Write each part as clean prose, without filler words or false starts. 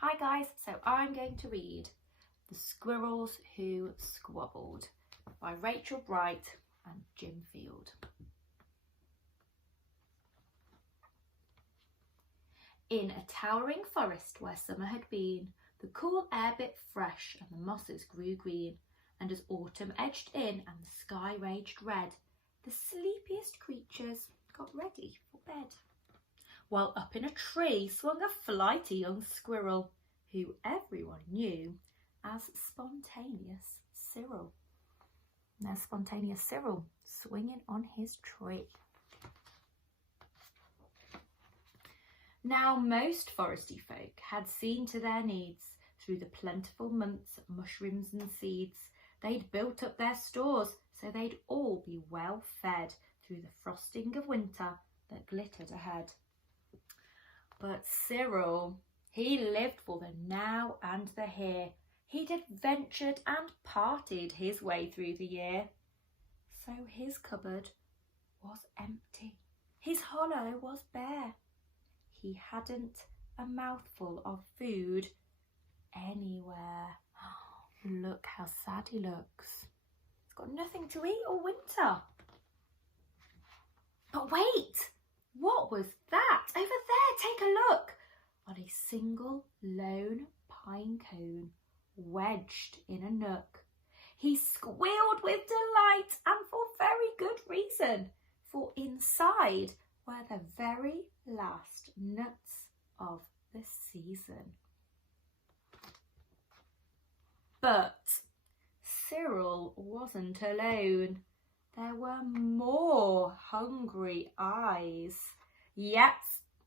Hi guys, so I'm going to read The Squirrels Who Squabbled by Rachel Bright and Jim Field. In a towering forest where summer had been, the cool air bit fresh and the mosses grew green, and as autumn edged in and the sky raged red, the sleepiest creatures got ready for bed. While up in a tree swung a flighty young squirrel, who everyone knew as Spontaneous Cyril. There's Spontaneous Cyril swinging on his tree. Now most foresty folk had seen to their needs through the plentiful months of mushrooms and seeds. They'd built up their stores so they'd all be well fed through the frosting of winter that glittered ahead. But Cyril, he lived for the now and the here. He'd adventured and parted his way through the year. So his cupboard was empty. His hollow was bare. He hadn't a mouthful of food anywhere. Look how sad he looks. He's got nothing to eat all winter. But wait! What was that? Over there, take a look. On a single lone pine cone wedged in a nook. He squealed with delight, and for very good reason, for inside were the very last nuts of the season. But Cyril wasn't alone. There were more hungry eyes. Yet,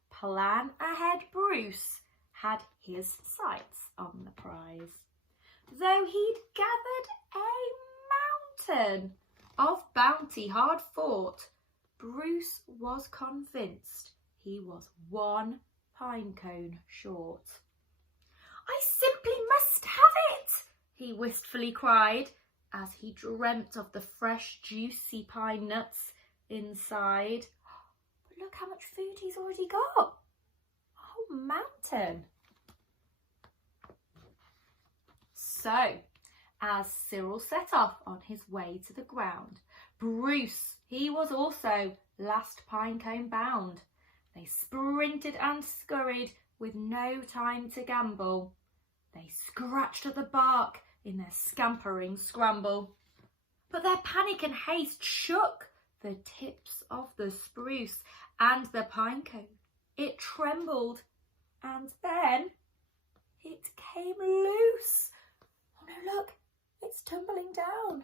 plan ahead Bruce had his sights on the prize. Though he'd gathered a mountain of bounty hard fought, Bruce was convinced he was one pine cone short. "I simply must have it," he wistfully cried, as he dreamt of the fresh, juicy pine nuts inside. But look how much food he's already got. A whole mountain. So, as Cyril set off on his way to the ground, Bruce, he was also last pine cone bound. They sprinted and scurried with no time to gamble. They scratched at the bark in their scampering scramble. But their panic and haste shook the tips of the spruce and the pine cone. It trembled, and then it came loose. Oh no, look, it's tumbling down.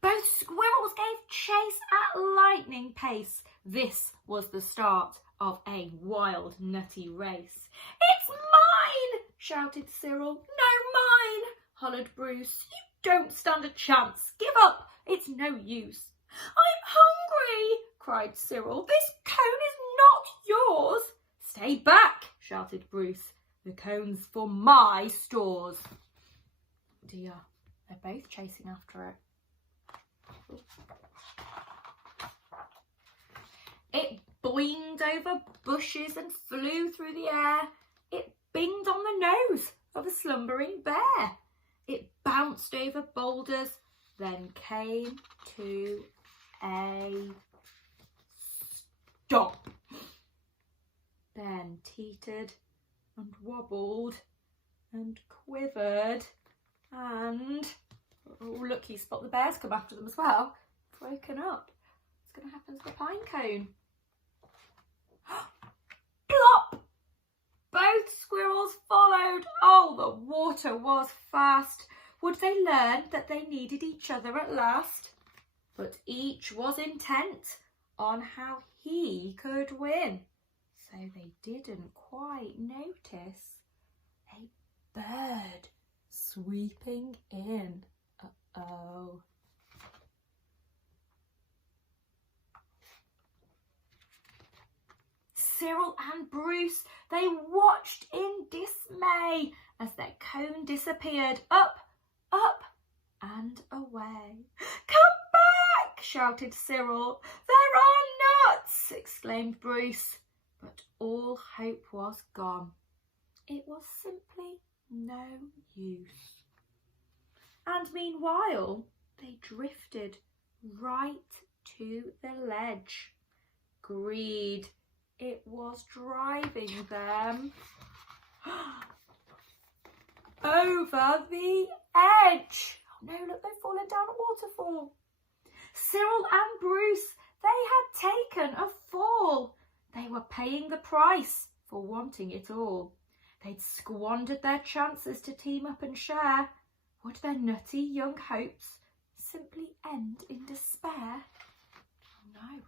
Both squirrels gave chase at lightning pace. This was the start of a wild, nutty race. "It's mine!" shouted Cyril. "No, mine!" hollered Bruce. "You don't stand a chance. Give up. It's no use." "I'm hungry!" cried Cyril. "This cone is not yours." "Stay back!" shouted Bruce. "The cone's for my stores." Dear, they're both chasing after it. It boinged over bushes and flew through the air. It binged on the nose of a slumbering bear. It bounced over boulders, then came to a stop. Then teetered and wobbled and quivered and, oh look, you spot the bears come after them as well, broken up. What's going to happen to the pine cone? Plop! Both squirrels followed. Oh, the water was fast. Would they learn that they needed each other at last? But each was intent on how he could win. So they didn't quite notice a bird sweeping in. Uh-oh. Cyril and Bruce, they watched in dismay as their cone disappeared up, up and away. "Come back!" shouted Cyril. "There are nuts!" exclaimed Bruce. But all hope was gone. It was simply no use. And meanwhile, they drifted right to the ledge. Greed, it was driving them over the edge. Oh no, look, they've fallen down a waterfall. Cyril and Bruce, they had taken a fall. They were paying the price for wanting it all. They'd squandered their chances to team up and share. Would their nutty young hopes simply end in despair? Oh no.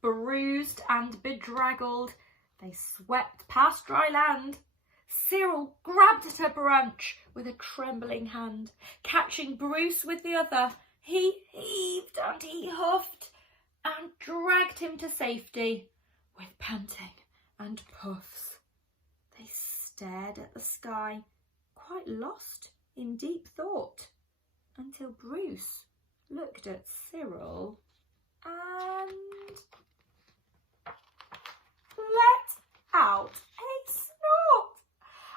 Bruised and bedraggled, they swept past dry land. Cyril grabbed at a branch with a trembling hand. Catching Bruce with the other, he heaved and he huffed and dragged him to safety. With panting and puffs, they stared at the sky, quite lost in deep thought, until Bruce looked at Cyril and let out a snort.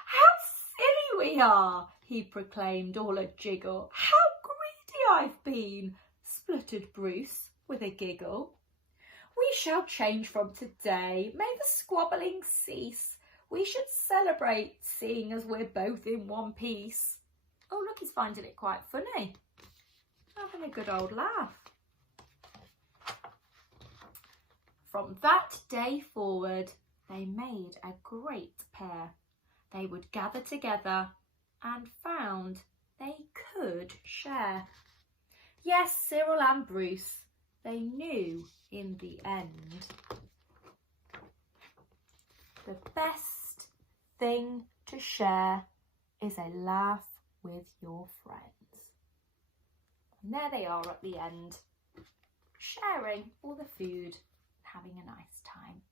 "How silly we are," he proclaimed, all a jiggle. "How greedy I've been," spluttered Bruce with a giggle. "We shall change from today. May the squabbling cease. We should celebrate, seeing as we're both in one piece." Oh, look, he's finding it quite funny. Having a good old laugh. From that day forward, they made a great pair. They would gather together and found they could share. Yes, Cyril and Bruce, they knew in the end. The best thing to share is a laugh with your friends. And there they are at the end, sharing all the food, having a nice time.